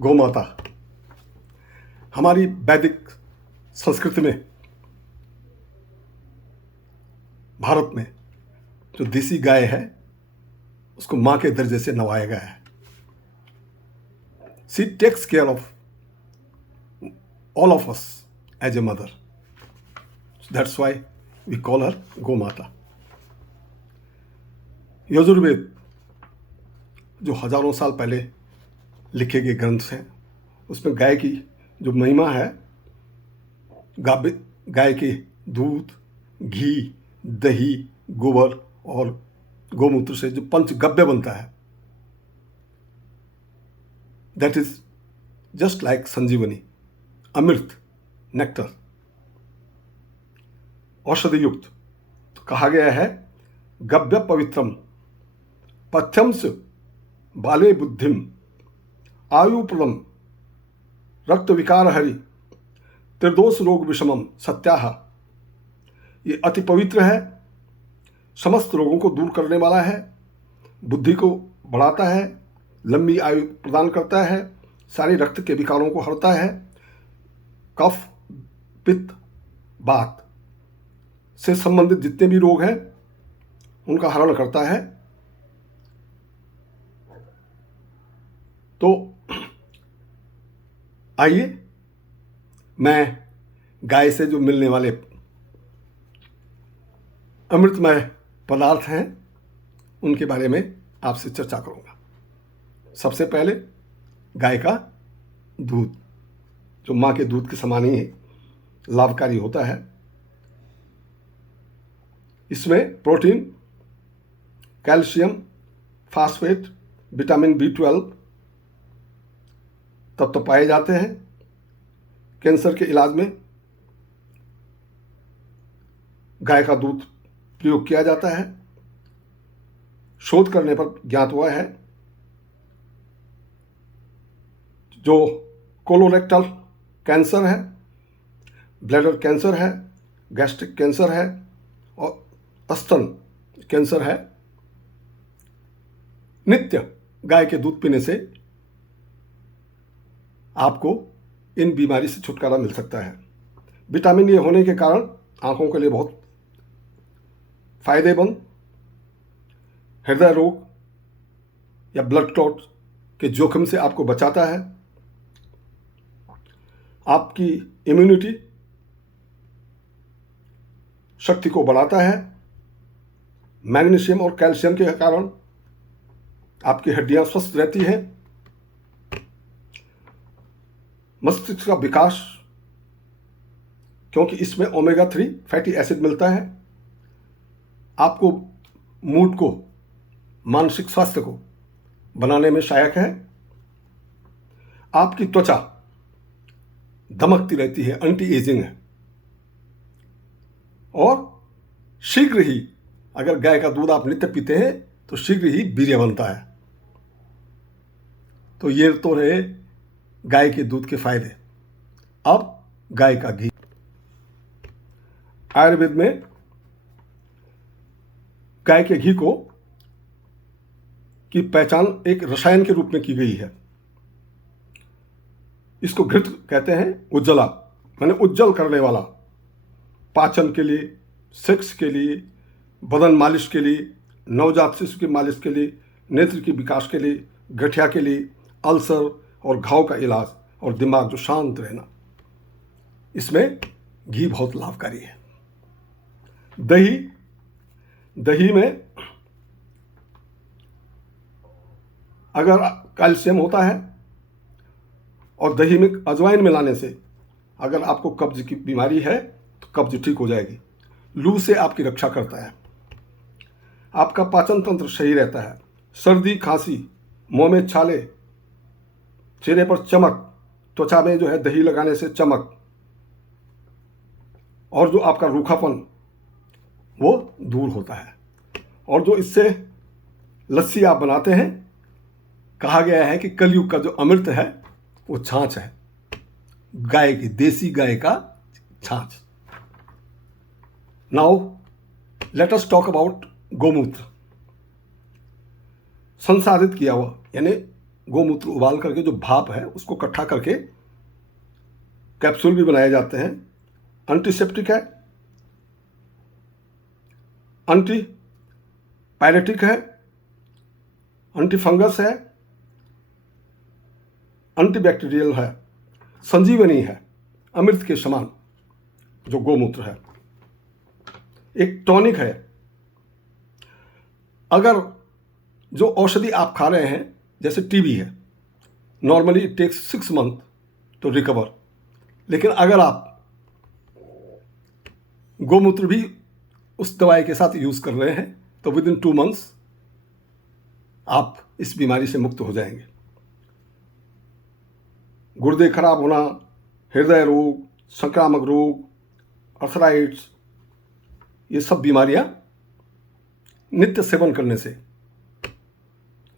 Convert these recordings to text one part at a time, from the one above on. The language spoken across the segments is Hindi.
गौमाता हमारी वैदिक संस्कृति में, भारत में जो देसी गाय है उसको माँ के दर्जे से नवाया गया है. She takes care of all of us as a mother. That's why we call her गोमाता. यजुर्वेद जो हजारों साल पहले लिखे गए ग्रंथ हैं, उसमें गाय की जो महिमा है, गाय के दूध, घी, दही, गोबर और गोमूत्र से जो पंचगव्य बनता है, that is just like sanjeevani, amrit, nectar, औषधि युक्त. तो कहा गया है गव्य पवित्रम पथ्यम से बाले बुद्धिम आयुप्रदम रक्त विकार हरि त्रिदोष रोग विषमम सत्याह. ये अति पवित्र है, समस्त रोगों को दूर करने वाला है, बुद्धि को बढ़ाता है, लंबी आयु प्रदान करता है, सारे रक्त के विकारों को हरता है, कफ, पित्त, वात से संबंधित जितने भी रोग हैं उनका हरण करता है. तो आइए मैं गाय से जो मिलने वाले अमृतमय पदार्थ हैं उनके बारे में आपसे चर्चा करूंगा. सबसे पहले गाय का दूध, जो माँ के दूध के समान ही लाभकारी होता है. इसमें protein, calcium, phosphate, vitamin B12 तत्व पाए जाते हैं. कैंसर के इलाज में गाय का दूध प्रयोग किया जाता है. शोध करने पर ज्ञात हुआ है जो कोलोरेक्टल कैंसर है, ब्लैडर कैंसर है, गैस्ट्रिक कैंसर है और स्तन कैंसर है, नित्य गाय के दूध पीने से आपको इन बीमारी से छुटकारा मिल सकता है. विटामिन ए होने के कारण आंखों के लिए बहुत फायदेमंद, हृदय रोग या ब्लड क्लॉट के जोखिम से आपको बचाता है, आपकी इम्यूनिटी शक्ति को बढ़ाता है. मैग्नीशियम और कैल्शियम के कारण आपकी हड्डियां स्वस्थ रहती हैं. मस्तिष्क का विकास, क्योंकि इसमें ओमेगा 3 फैटी एसिड मिलता है, आपको मूड को, मानसिक स्वास्थ्य को बनाने में सहायक है. आपकी त्वचा दमकती रहती है, एंटी एजिंग है. और शीघ्र ही अगर गाय का दूध आप नित्य पीते हैं तो शीघ्र ही वीर्य बनता है. तो ये तो रहे गाय के दूध के फायदे. अब गाय का घी. आयुर्वेद में गाय के घी को की पहचान एक रसायन के रूप में की गई है. इसको घृत कहते हैं, उज्ज्वला माने उज्जवल करने वाला. पाचन के लिए, सेक्स के लिए, बदन मालिश के लिए, नवजात शिशु की मालिश के लिए, नेत्र के विकास के लिए, गठिया के लिए, अल्सर और घाव का इलाज और दिमाग जो शांत रहना, इसमें घी बहुत लाभकारी है. दही में अगर कैल्शियम होता है और दही में अजवाइन मिलाने से अगर आपको कब्ज की बीमारी है तो कब्ज ठीक हो जाएगी. लू से आपकी रक्षा करता है. आपका पाचन तंत्र सही रहता है. सर्दी, खांसी, मुंह में छाले, चेहरे पर चमक, त्वचा में जो है दही लगाने से चमक, और जो आपका रूखापन वो दूर होता है. और जो इससे लस्सी आप बनाते हैं, कहा गया है कि कलयुग का जो अमृत है वो छाछ है, गाय की, देसी गाय का छाछ. Now let us talk about गोमूत्र. संसाधित किया हुआ यानी गोमूत्र उबाल करके जो भाप है उसको इकट्ठा करके कैप्सूल भी बनाए जाते हैं। एंटीसेप्टिक है, एंटी पायरेटिक है, एंटी फंगस है, एंटीबैक्टीरियल है, संजीवनी है, अमृत के समान जो गोमूत्र है। एक टॉनिक है। अगर जो औषधि आप खा रहे हैं, जैसे टीबी है, normally it takes 6 month to recover, लेकिन अगर आप गोमूत्र भी उस दवाई के साथ यूज़ कर रहे हैं तो विद इन 2 मंथ्स आप इस बीमारी से मुक्त हो जाएंगे। गुर्दे खराब होना, हृदय रोग, संक्रामक रोग, अर्थराइट्स, ये सब बीमारियां नित्य सेवन करने से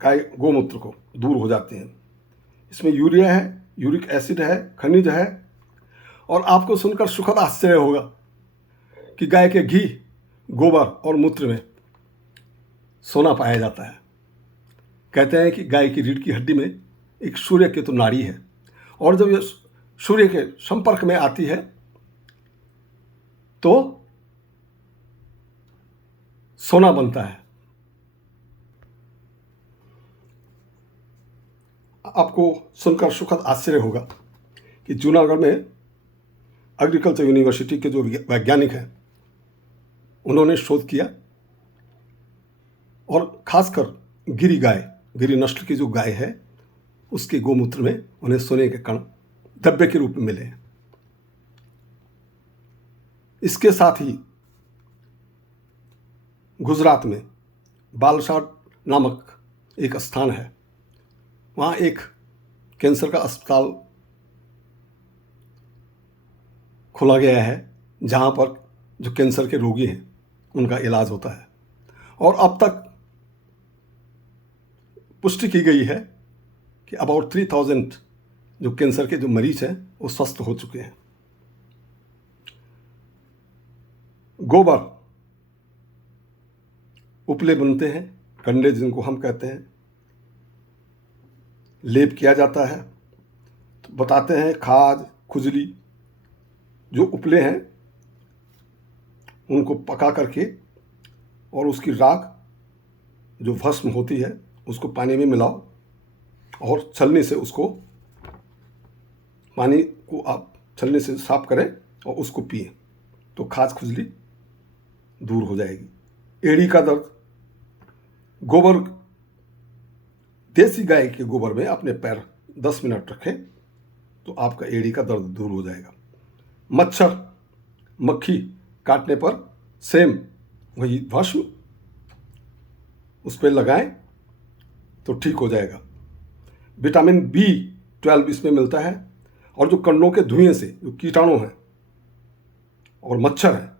गाय गोमूत्र को दूर हो जाती हैं। इसमें यूरिया है, यूरिक एसिड है, खनिज है, और आपको सुनकर सुखद आश्चर्य होगा कि गाय के घी, गोबर और मूत्र में सोना पाया जाता है। कहते हैं कि गाय की रीढ़ की हड्डी में एक सूर्य केतु नाड़ी है, और जब ये सूर्य के संपर्क में आती है तो सोना बनता है। आपको सुनकर सुखद आश्चर्य होगा कि जूनागढ़ में एग्रीकल्चर यूनिवर्सिटी के जो वैज्ञानिक हैं उन्होंने शोध किया, और खासकर गिरी गाय, गिरी नस्ल की जो गाय है, उसके गोमूत्र में उन्हें सोने के कण धब्बे के रूप में मिले। इसके साथ ही गुजरात में बालसाड नामक एक स्थान है, वहाँ एक कैंसर का अस्पताल खोला गया है, जहाँ पर जो कैंसर के रोगी हैं उनका इलाज होता है। और अब तक पुष्टि की गई है कि अबाउट 3000 जो कैंसर के जो मरीज हैं वो स्वस्थ हो चुके हैं। गोबर उपले बनते हैं, कंडे जिनको हम कहते हैं, लेप किया जाता है। तो बताते हैं खाज, खुजली, जो उपले हैं उनको पका करके और उसकी राख जो भस्म होती है उसको पानी में मिलाओ और छलनी से उसको, पानी को आप छलनी से साफ करें और उसको पिए तो खाज खुजली दूर हो जाएगी। एड़ी का दर्द, गोबर, देसी गाय के गोबर में अपने पैर 10 मिनट रखें तो आपका एड़ी का दर्द दूर हो जाएगा। मच्छर मक्खी काटने पर सेम वही भस्म उस पर लगाएं तो ठीक हो जाएगा। विटामिन B12 इसमें मिलता है, और जो कंडों के धुएं से जो कीटाणु हैं और मच्छर हैं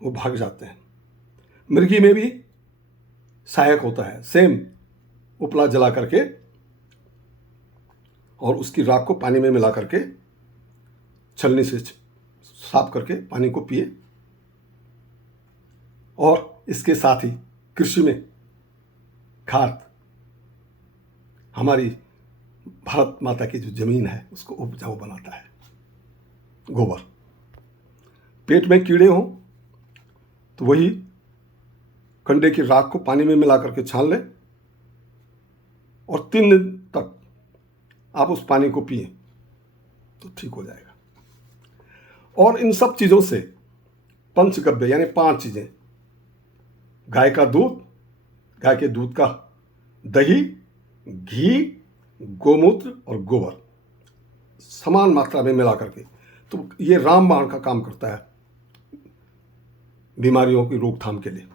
वो भाग जाते हैं। मिर्गी में भी सहायक होता है, सेम उपला जला करके और उसकी राख को पानी में मिला करके छलनी से साफ करके पानी को पिए। और इसके साथ ही कृषि में खाद, हमारी भारत माता की जो जमीन है उसको उपजाऊ बनाता है गोबर। पेट में कीड़े हों तो वही कंडे की राख को पानी में मिला करके छान लें और 3 दिन तक आप उस पानी को पिए तो ठीक हो जाएगा। और इन सब चीज़ों से पंचगव्य यानी 5 चीज़ें, गाय का दूध, गाय के दूध का दही, घी, गोमूत्र और गोबर समान मात्रा में मिला करके, तो ये रामबाण का काम करता है बीमारियों की रोकथाम के लिए।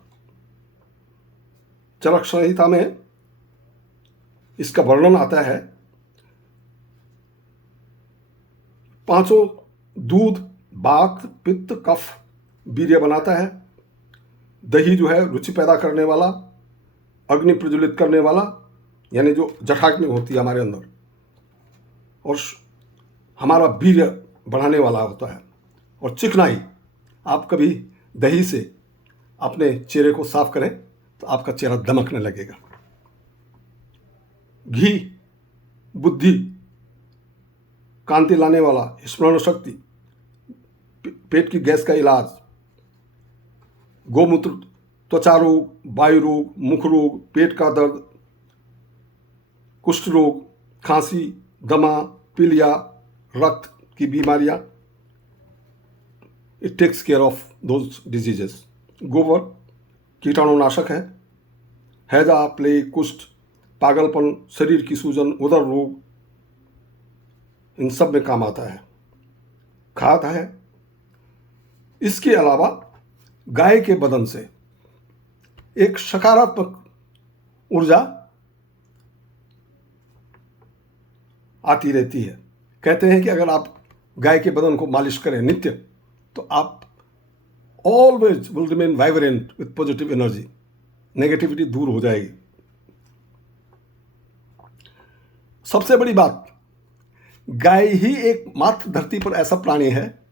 चरक संहिता में इसका वर्णन आता है। 5 दूध वात, पित्त, कफ, वीर्य बनाता है। दही जो है रुचि पैदा करने वाला, अग्नि प्रज्वलित करने वाला, यानी जो जठाग्नि होती है हमारे अंदर, और हमारा वीर्य बढ़ाने वाला होता है। और चिकनाई, आप कभी दही से अपने चेहरे को साफ करें तो आपका चेहरा दमकने लगेगा। घी बुद्धि, कांति लाने वाला, स्मरण शक्ति, पेट की गैस का इलाज, गोमूत्र त्वचा रोग, वायु रोग, मुख रोग, पेट का दर्द, कुष्ठ रोग, खांसी, दमा, पीलिया, रक्त की बीमारियां, it takes care of those diseases. गोबर कीटाणुनाशक है। हैजा, प्लेग, कुष्ठ, पागलपन, शरीर की सूजन, उदर रोग, इन सब में काम आता है। खाद है। इसके अलावा गाय के बदन से एक सकारात्मक ऊर्जा आती रहती है। कहते हैं कि अगर आप गाय के बदन को मालिश करें नित्य, तो आप always will remain vibrant with positive energy, negativity दूर हो जाएगी। सबसे बड़ी बात, गाय ही एकमात्र धरती पर ऐसा प्राणी है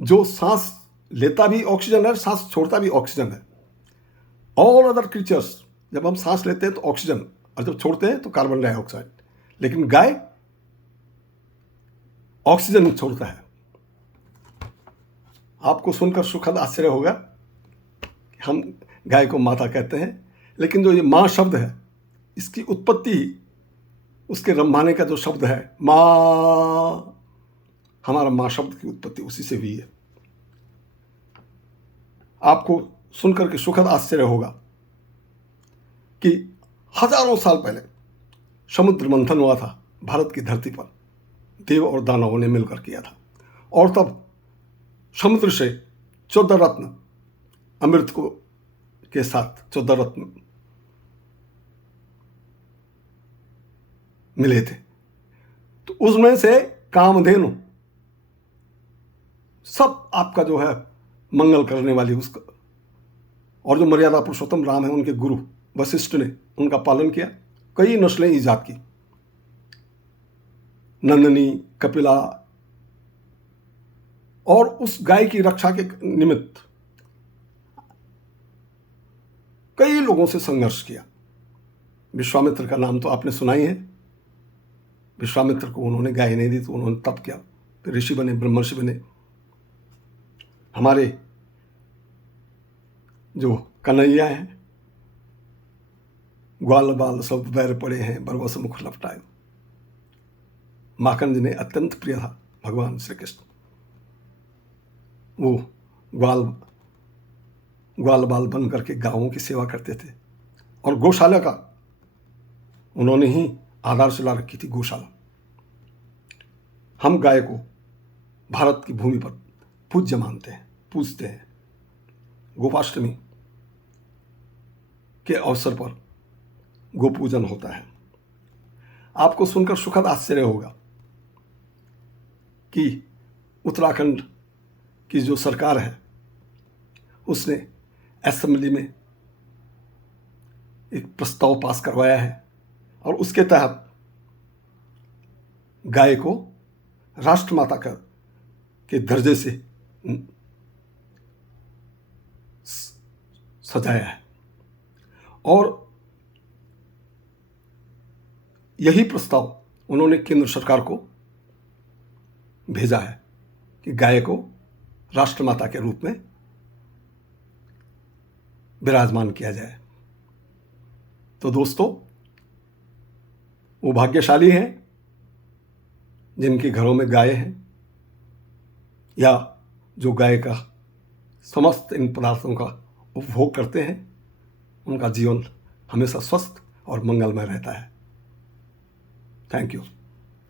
जो सांस लेता भी ऑक्सीजन है, सांस छोड़ता भी ऑक्सीजन है। ऑल अदर क्रीचर्स, जब हम सांस लेते हैं तो ऑक्सीजन, और जब छोड़ते हैं तो कार्बन डाइऑक्साइड, लेकिन गाय ऑक्सीजन छोड़ता है। आपको सुनकर सुखद आश्चर्य होगा कि हम गाय को माता कहते हैं, लेकिन जो ये माँ शब्द है, इसकी उत्पत्ति ही उसके रंभाने का जो शब्द है माँ, हमारा माँ शब्द की उत्पत्ति उसी से हुई है। आपको सुनकर के सुखद आश्चर्य होगा कि हजारों साल पहले समुद्र मंथन हुआ था भारत की धरती पर, देव और दानवों ने मिलकर किया था, और तब समुद्र से 14 रत्न अमृत को के साथ 14 रत्न मिले थे। तो उसमें से कामधेनु, सब आपका जो है मंगल करने वाली उसका, और जो मर्यादा पुरुषोत्तम राम है उनके गुरु वशिष्ठ ने उनका पालन किया। कई नस्लें ईजाद की, नंदनी, कपिला, और उस गाय की रक्षा के निमित्त कई लोगों से संघर्ष किया। विश्वामित्र का नाम तो आपने सुना ही है। विश्वामित्र को उन्होंने गाय नहीं दी तो उन्होंने तप किया, फिर ऋषि बने, ब्रह्मर्षि बने। हमारे जो कन्हैया हैं, ग्वाल बाल सब बैर पड़े हैं, बरबस मुख लपटाए। माखन जिन्हें अत्यंत प्रिय था भगवान श्री कृष्ण, वो ग्वाल बाल बन करके गांवों की सेवा करते थे, और गौशाला का उन्होंने ही आधारशिला रखी थी, गौशाला। हम गाय को भारत की भूमि पर पूज्य मानते हैं, पूजते हैं। गोपाष्टमी के अवसर पर गोपूजन होता है। आपको सुनकर सुखद आश्चर्य होगा कि उत्तराखंड की जो सरकार है उसने असेंबली में एक प्रस्ताव पास करवाया है, और उसके तहत गाय को राष्ट्रमाता के दर्जे से सजाया है। और यही प्रस्ताव उन्होंने केंद्र सरकार को भेजा है कि गाय को राष्ट्रमाता के रूप में विराजमान किया जाए। तो दोस्तों, वो भाग्यशाली हैं जिनके घरों में गाय हैं, या जो गाय का समस्त इन पदार्थों का उपभोग करते हैं। उनका जीवन हमेशा स्वस्थ और मंगलमय रहता है। Thank you.